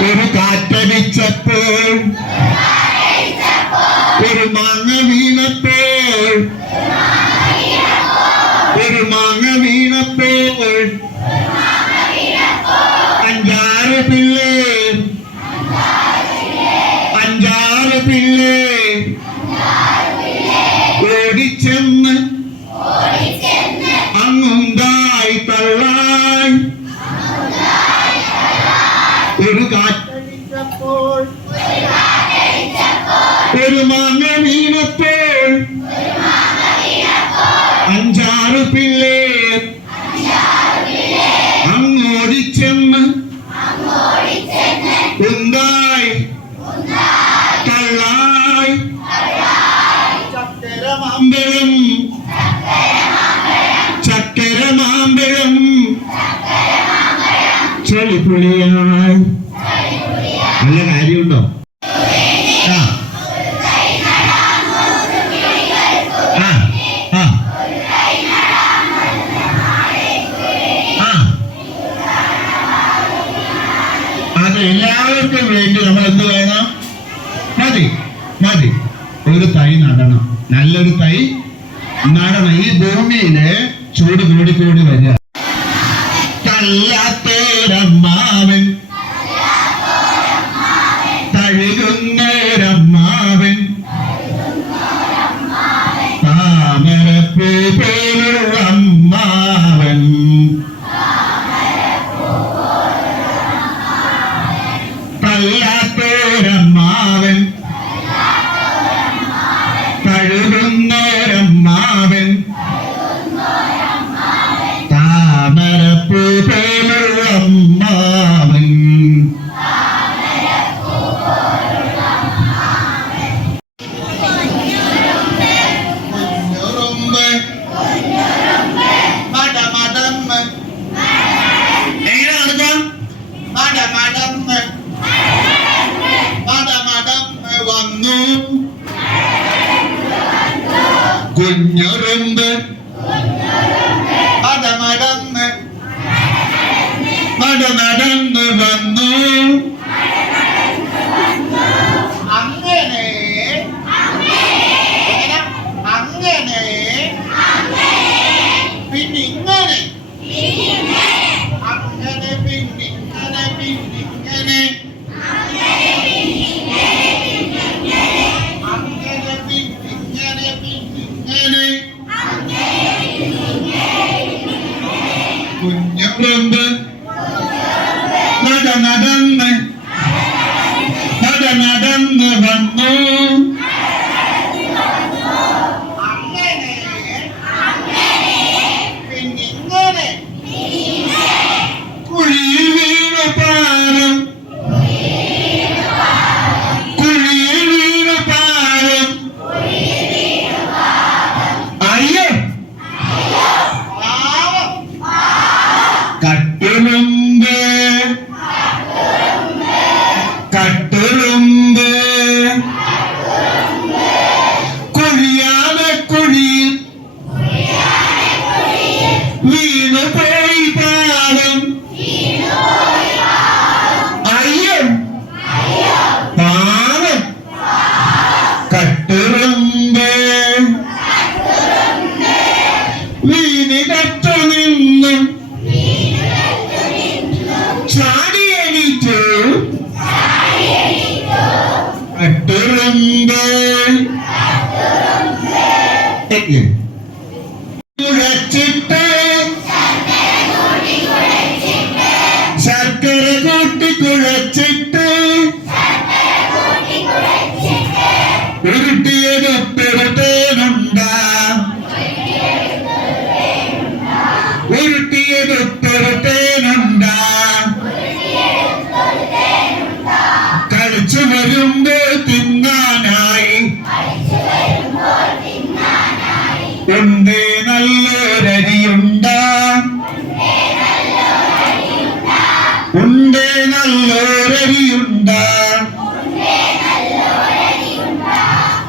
ഒരു കാറ്റടിച്ചപ്പോൾ ഒരു മങ്ങ വീണപ്പോൾ ആറു പിള്ളേ അങ്ങോടിച്ചെന്ന് കുന്തായി. കള്ളായി ചക്കരമാമ്പഴം ചക്കരമാമ്പഴം ചെളിപ്പുളിയായി അല്ല തൈ നടന്ന ഈ ഭൂമിയിലെ ചൂട് കൂടിക്കൂടി വരിക. കല്ലാത്ത Ramadan Adam know. உழைக்கு உழைச்சிட்டு சர்க்கரை கூட்டி குழைச்சிட்டு. உருட்டியது பெருட்டு നല്ലോരടിയുണ്ടാ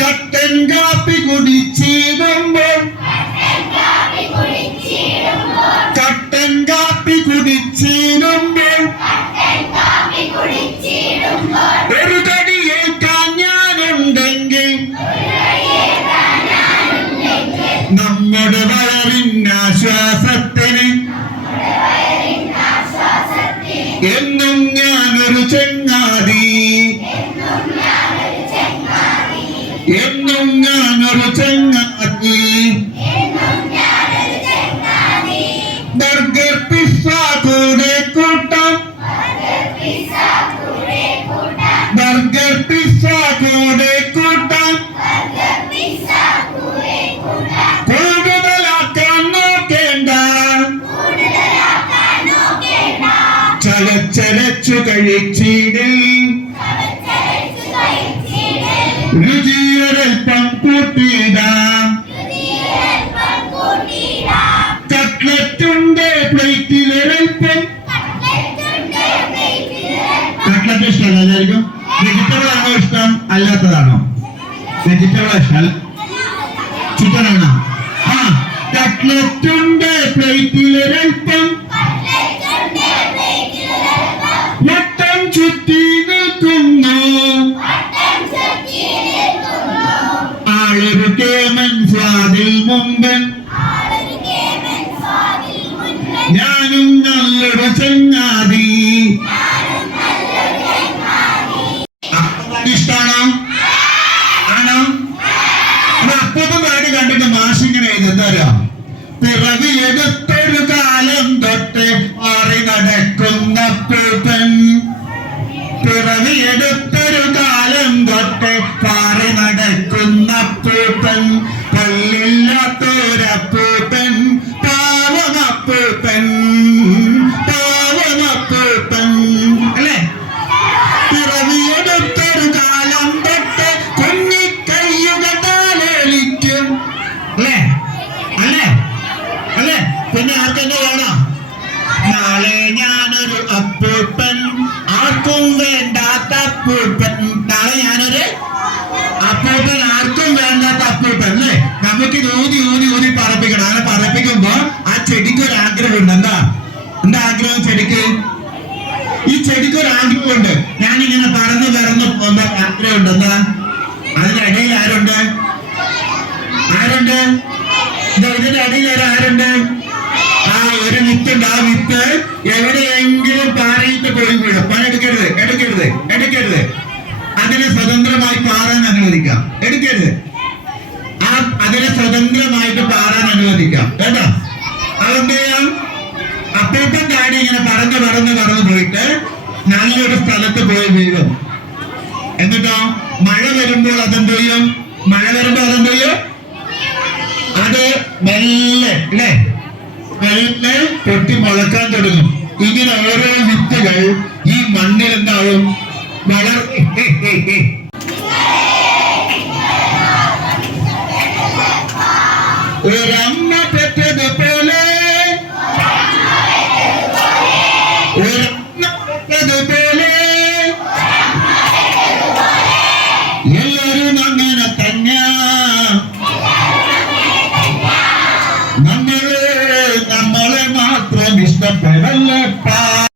കട്ടൻ കാപ്പി കുടിച്ച് കൂടെ കൂട്ടാം. ബർഗർ പിസ്സ കൂടെ കൂട്ടാം. കൂടുതലാക്കാൻ നോക്കേണ്ട. ചലച്ചലച്ചു കഴിച്ചിടിൽ. രുചിയൊരൽപ്പം കൂട്ടിയിടാം ഇഷ്ടമല്ല എല്ലാവർക്കും വെജിറ്റബിൾ ആണോ ഇഷ്ടം അല്ലാത്തതാണോ വെജിറ്റബിൾ ഇഷ്ടം ചിക്കൻ ആണോ ആ കട്ട്ലറ്റുണ്ട് പ്ലേറ്റിലൊരൽപ്പം മട്ടൻ മാഷിങ്ങനെ എഴുതുന്നവരോ പിറവി എടുത്തൊരു കാലം തൊട്ട് മാറി നടക്കുന്ന പൂപ്പൻ. പിറവി എടുത്തൊരു കാലം തൊട്ട് മാറി നടക്കുന്ന പൂപ്പൻ. പല്ലില്ലാത്തൊരപ്പൂപ്പൻ അപ്പൂപ്പൻ. ഞാനൊരു അപ്പൂപ്പൻ ആർക്കും വേണ്ടാത്ത അപ്പൂപ്പൻ അല്ലേ? നമുക്ക് ഊതി ഊതി ഊതി പറപ്പിക്കണം. അങ്ങനെ പറപ്പിക്കുമ്പോ ആ ചെടിക്ക് ഒരു ആഗ്രഹമുണ്ട്. എന്താ? എന്താ ആഗ്രഹം ചെടിക്ക്? ഈ ചെടിക്ക് ഒരു ആഗ്രഹമുണ്ട്. ഞാനിങ്ങനെ പറന്ന് പറന്ന് ആഗ്രഹമുണ്ട്. എന്താ? അതിനിടയിൽ ആരുണ്ട്? ആരുണ്ട്? ഇതാ ഇതിന്റെ ഇടയിൽ ആരുണ്ട്? ആ ഒരു വിത്തുണ്ട്. ആ വിത്ത് എവിടെയെങ്കിലും പാറയിട്ട് പോയി വീഴും. പണ എടുക്കരുത്. അതിനെ സ്വതന്ത്രമായി പാറാൻ അനുവദിക്കാം. എടുക്കരുത്. ആ അതിനെ സ്വതന്ത്രമായിട്ട് പാറാൻ അനുവദിക്കാം. കേട്ടോ? അതെന്ത് ചെയ്യാം? അപ്പൂപ്പൻ കാടി ഇങ്ങനെ പറന്ന് പറന്ന് പറന്ന് പോയിട്ട് നല്ലൊരു സ്ഥലത്ത് പോയി വീഴും. എന്നിട്ടോ? മഴ വരുമ്പോൾ അതെന്ത് ചെയ്യും? മഴ വരുമ്പോൾ അതെന്ത് ചെയ്യും? അത് മെല്ലെ അല്ലേ? മെല്ലെ പൊട്ടി മുളക്കാൻ തുടങ്ങും. ഇങ്ങനെ ഓരോ വിത്തുകൾ ഈ മണ്ണിൽ എന്താവും? வளர் ஒரு அம்மா பெற்றது போல ஒரு அம்மா பெற்றது போல எல்லாரும் நம்பின தன்யா நம்மளே நம்மளை மாத்திரம் இஷ்டப்படலப்பா